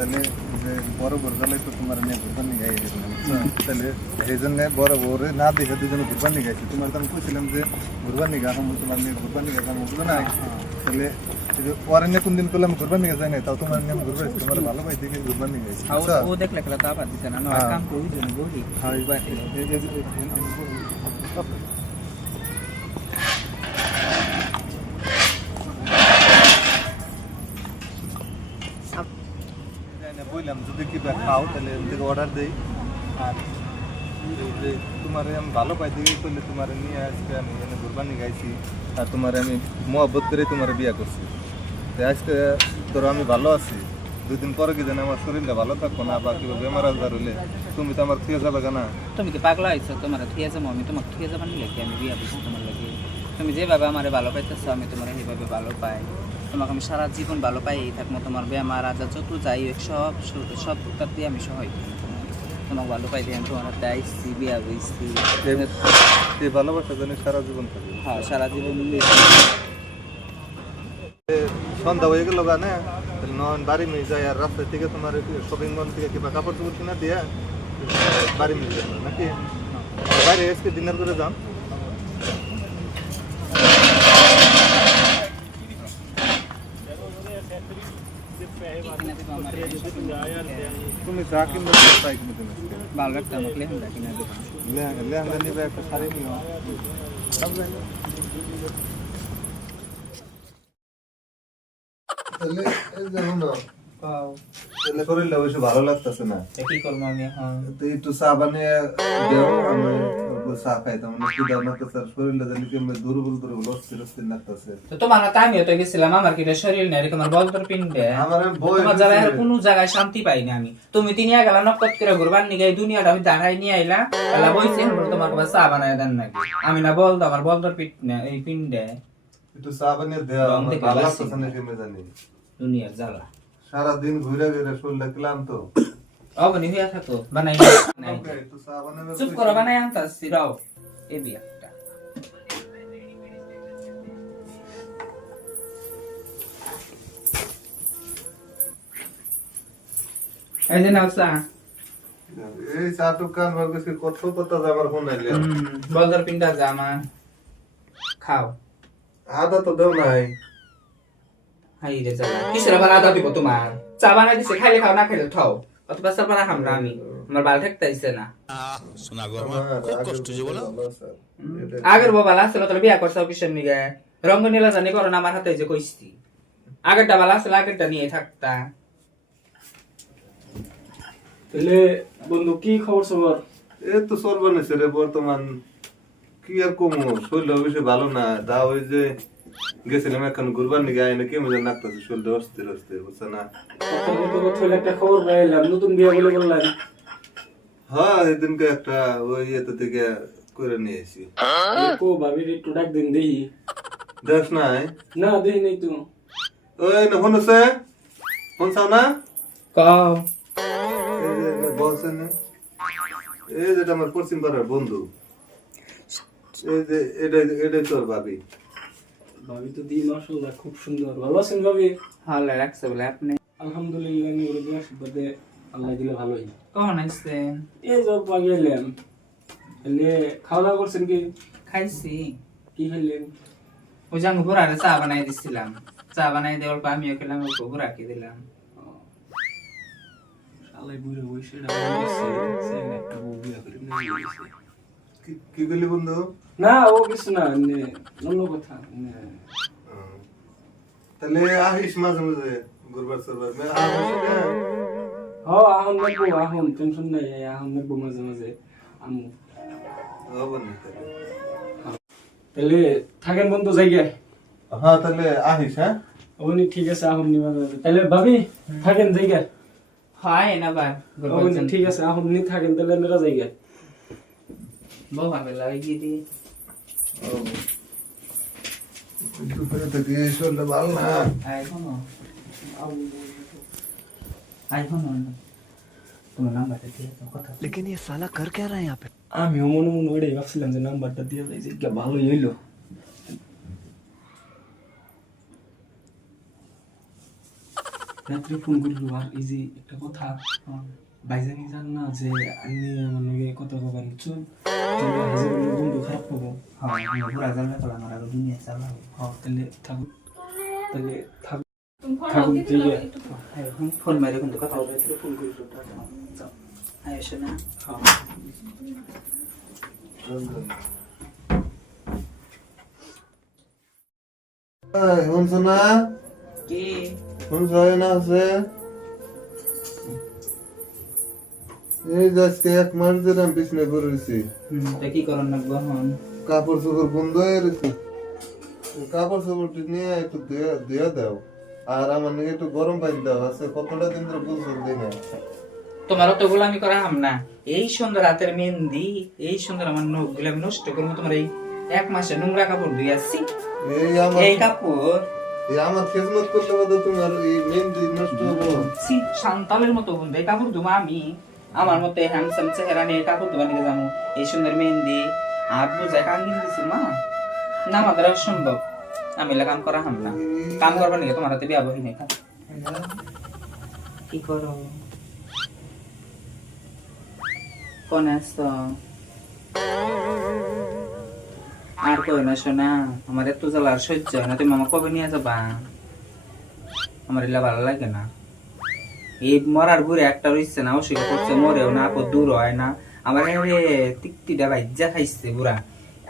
তাহলে যে বড় বড় জ্বালাই তো তোমার নিয়ে ঘুরবার নিয়ে গাই তাহলে এই জন্য বড় বড় না দেখে দুজনে ঘুরবার নিয়ে তোমার তো আমি কইছিলাম যে ঘুরবার নিয়ে গাম তোমার নিয়ে ঘুরবার নিয়ে গাম বুঝলো না? তাহলে ওর নিয়ে কোন দিন করলাম ঘুরবার নিয়ে যাই না তাও তোমার নিয়ে আমি ঘুরবার তোমার ভালো পাই দেখে ঘুরবার নিয়ে ও দেখলে দিতে না। কাম হ্যাঁ, এই- এই- এই- এই- এই- এই- জানি, বললাম যদি কি খাও, তাহলে এর থেকে অর্ডার দেই। আর তোমার আমি ভালো পাই দিকে করলে তোমার নিয়ে আজকে আমি এনে কোরবানি গাইছি আর তোমার আমি মহব্বত করে তোমার বিয়ে করছি। তো আজকে ধরো আমি ভালো আছি, দুদিন পরে কি জানি আমার শরীরটা ভালো থাকব না, বা কিবা বেমার আজার হলে তুমি তো আমার থিয়ে যাবে না তুমি কি পাগলা হয়েছো তোমার থিয়ে যাব, আমি তোমাকে থিয়ে যাবার কি আমি বিয়া বসছি তোমার লাগে তুমি যেভাবে আমার ভালো পাইতেছো, আমি তোমার সেইভাবে ভালো পাই। তোমাকে আমি সারা জীবন ভালো পাই থাকব তোমার বেমার আজার যত যাই সব সব- তার দিয়ে আমি সহায় তোমাকে ভালো পাই দিয়ে তোমার হাতে আইসি বিয়া বইছি এই- ভালোবাসা জানি সারা জীবন থাকবে হ্যাঁ সারা জীবন সন্ধ্যা হয়ে গেল গানে নন বাড়ি মিল যায় আর রাস্তা থেকে তোমার শপিং মল থেকে কিংবা কাপড় চোপড় কিনা দিয়ে বাড়ি মিল যায় নাকি? বাইরে আজকে ডিনার করে যান। তুমি কিনবে চাই কিনবে তুমি ভালো একটা আমাকে লেহেঙ্গা কিনা দেবো। লেহেঙ্গা লেহেঙ্গা নিবে একটা শাড়ি নিও। না তাহলে শরীরটা ভালো লাগতেছে না। কি করব আমি এখন? একটু চা বানিয়ে দেও আমি একটু চা খাইতাম মানে কি দাও লাগতেছে আর শরীরটা জানি কেমন দুর্বল দুর্বল অস্থির অস্থির লাগতেছে। তো তোমার হাতে আমিও তো গেছিলাম আমার কি রে শরীর নেই তোমার বল তোর পিনবে আমার বই তোমার জায়গায় আর কোনো জায়গায় শান্তি পাই না আমি। তুমি তিন গেল নকত করে ঘুরবার এই দুনিয়াটা আমি দাঁড়াই নিয়ে আইলা এলা বইছে তোমার কাছে চা বানায় দেন নাকি? আমি না বল আমার বল তোর পিট না এই পিন্ডে একটু চা বানিয়ে দেও আমার ভালো লাগতেছে না কেমন জানি। দুনিয়ার জ্বালা। সারাদিন ঘুরে ঘুরে শরীরটা ক্লান্ত। অবনি হইয়া থাকো বানাই চা চুপ করো বানাই আনতাছি রাও এ এই যে নাও চা। এই চা কত কথা আমার ফোন আইলে বল পিন্ডা জামা খাও। আদা তো দেও নাই। হাই রে জ্বালা কিসের আবার আদা দিব তোমার? চা বানাই দিছে খাইলে খাও না খাইলে খাও অত পারা আমি আমার বাল ঠেকতে দিছে না। শোনা গো আমার খুব কষ্ট যে বলো। আগের বাবা তোর বিয়া করছে অফিসের নিগে। রঙ্গ নীলা জানি করো না আমার হাতে যে কইছি। আগেরটা বালা আসলে আগেরটা নিয়ে থাকতা। তাহলে বন্ধু কি খবর সবার? এ তো চলবে না রে বর্তমান কি আর কমো? শরীরটা বেশি ভালো না। দা ওই যে গেছিলাম এখন ঘুরবার নিগে আইনে লাগতেছে শরীরটা অস্থির অস্থির বুঝছে না? একটা খবর পাইলাম নতুন বিয়ে বলে বললেন হ্যাঁ এদিনকে একটা ওই ইয়েতে থেকে করে নিয়েছি কো ভাবির একটু ডাক দিন দেখি দেখ নাই? না নাই তো ওই না আছে? ফোন চাও না? কও এই যে বলছে না? এই যেটা আমার পশ্চিম পাড়ার বন্ধু। এই যে এটাই এটাই তোর ভাবি। ভাবি তো দি মাশাআল্লাহ খুব সুন্দর। ভালো আছেন ভাবি? ভালো রাখছে বলে। আপনি? আলহামদুলিল্লাহ আমি ওর দিয়ে আশীর্বাদে আল্লাহ দিলে ভালোই। কখন আসছেন? এই জব আগে এলাম তাহলে খাওয়া দাওয়া করছেন কি? খাইছি। কি খাইলেন ওই যে আমি বুড়ারে চা বানাই দিছিলাম। চা বানাই দেওয়ার পর আমিও খেলাম ওকে বুড়াকে দিলাম। শালাই বুড়ো হয়েছে। একটা বউ বিয়ে করে নিয়ে। কি- কি বন্ধু? না ও কিছু না অন্য কথা তাহলে আহিস মাঝে মাঝে ঘুরবার চরবার মে আহিস না? হ আহন লাগবো আহন টেনশন নাই আহন লাগবো মাঝে মাঝে আমু। তাহলে। থাকেন বন্ধু জায়গায় হ্যাঁ তাহলে আহিস হ্যাঁ? ওনি ঠিক আছে আহন নিবা যাবে। তাহলে ভাবি থাকেন জায়গায় হয় না ওনি ঠিক আছে আহন নি থাকেন তাহলে মেরা জায়গায় ভাবে লাগিয়ে দিয়ে দুপুরে তো দিয়ে শরীরটা ভালো না এখনও এখনও তোমার নাম্বারটা দিয়ে দাও, কথা বলো। আমি মনে মনে ওইটাই ভাবছিলাম যে নাম্বারটা দিয়ে যাই যে ভালোই হইল রাত্রে ফোন করল আর এই যে একটা কথা বাইজানি জান না যে আমি আমার লগে কথা কবার হলে বন্ধু খারাপ পাবো হ্যাঁ পুরা জানলে তো আমার আরও দুনিয়া চালাবো হ্যাঁ তাহলে থাকুক তাহলে ঠিক আছে এখন ফোন মেরে কিন্তু কথা হবে ফোন যাও হ্যাঁ এসে না। হ্যাঁ। শুনছো না? কি? শুনছো না আছে এই আজকে এক মাস ধরে আমি পিছনে পড়েছি তা কি করার লাগবো এখন কাপড় চোপড় বন্ধ হয়ে গেছে কাপড় চোপড় নিয়ে একটু ধুয়ে দাও। আর আমার একটু গরম পানি দাও আছে কতটা দিন ধরে বুঝছ দিই না। তোমারও তো গোলামি করা হাম না। এই সুন্দর হাতের মেহেন্দি এই সুন্দর আমার নখগুলো আমি নষ্ট করব তোমার এই এক মাসে নোংরা কাপড় ধুই আসছি। এই আমার এই কাপড়? এই আমার খেজমত করতে পারতো তোমার এই মেহেন্দি নষ্ট হব। ছি, সান্তালের মতো এই কাপড় ধুমা আমি। আমার মতে হ্যান্ডসাম চেহারা নিয়ে কাপড় নিয়ে যাব। এই সুন্দর মেহেন্দি আর বুঝায় কাঙ্গিন দিছি মা। না আমাদের আর সম্ভব আমি এলা কাম করা হাম না। কাম করবার নাকি? তোমার হাতে বিয়া বহি নেই কি করো? কোন আসতো আর কই না শোনা আমার এত জ্বালা আর সহ্য হয় না। তুমি মামা কবে নিয়ে যাবা? আমার এলা ভালো লাগে না। এই মরার ঘুরে একটা রইছে না অসুখ করছে, মরেও না আপদ দূর হয় না। আমার তিকটিটা ভাইজা খাইছে বুড়া।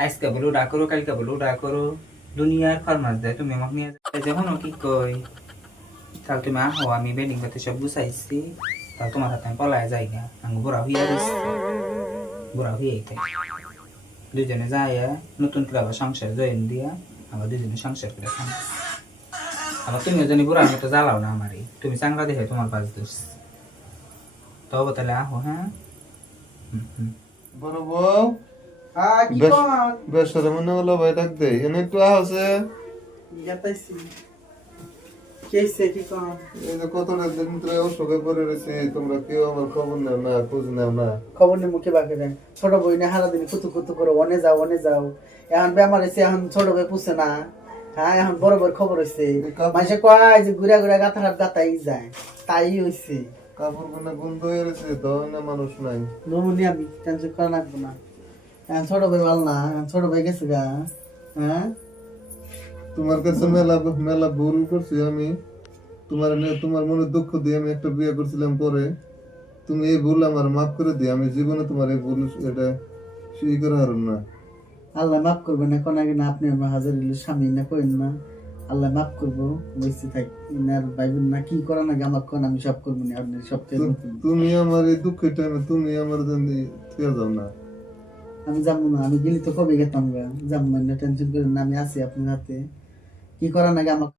আজকে বলো উড়া করো, কালকে বলো উড়া করো। দুনিয়ার ফরমাস দেয়, তুমি আমাকে নিয়ে। যখন কি কই তাহলে তুমি আহো, আমি বেডিং করতে সব গুছাইছি। তাহলে তোমার হাতে আমি পলায় যাই গা আমি বুড়া হইয়া গেছি। বুড়া হইয়া দুজনে যাই নতুন করে আবার সংসার জয়েন দিয়া, আবার দুজনে সংসার করে খান আবার তুমিও জানি বুড়ার মতো জ্বালাও না আমারই তুমি চাংরা দেখে তোমার পাঁচ দোষ তবে তাহলে আহো হ্যাঁ। বড় বউ বেশ সরে মনে হলো ভাই ডাক দে। এনে একটু আছে কতটা দিন ধরে অসুখে পড়ে রয়েছে তোমরা কেউ আমার খবর নেও না খোঁজ নেও না। খবর নেই মুখে বাকি দেন ছোট বই না হারা দিন কুতু কুতু করো অনে যাও অনে যাও। এখন বেমার হয়েছে এখন ছোট বই পুষে না। হ্যাঁ এখন বড় বড় খবর হয়েছে কয় যে ঘুরা ঘুরা গাথা হাত গাতাই যায়। তাই হয়েছে কাপড় গন্ধ হয়ে দয় না মানুষ নাই। নমুনি আমি টেনশন করা লাগবো না। এখন ছোট ভাই ভালো না এখন ছোট ভাই গেছে গা। হ্যাঁ? তোমার কাছে মেলা মেলা ভুল করছি আমি। তোমার তোমার মনে দুঃখ দিয়ে আমি একটা বিয়ে করছিলাম পরে। তুমি এই ভুল আমার মাফ করে দিও আমি জীবনে তোমার এই ভুল এটা সুই করে হারুন না। আল্লাহ মাফ করবে না কোন আগে না আপনি আমার হাজার এলো স্বামী না কইন না। আল্লাহ মাফ করব বেঁচে থাক। আর ভাইবেন না কি করা না আমার কোন আমি সব করব না আপনি সব তুমি আমার এই দুঃখের টাইমে তুমি আমার যাও না। আমি যাব না আমি গেলি তো কবে গেতাম গা? যাব না টেনশন করেন না আমি আছি আপনার হাতে। কি করার আগে আমার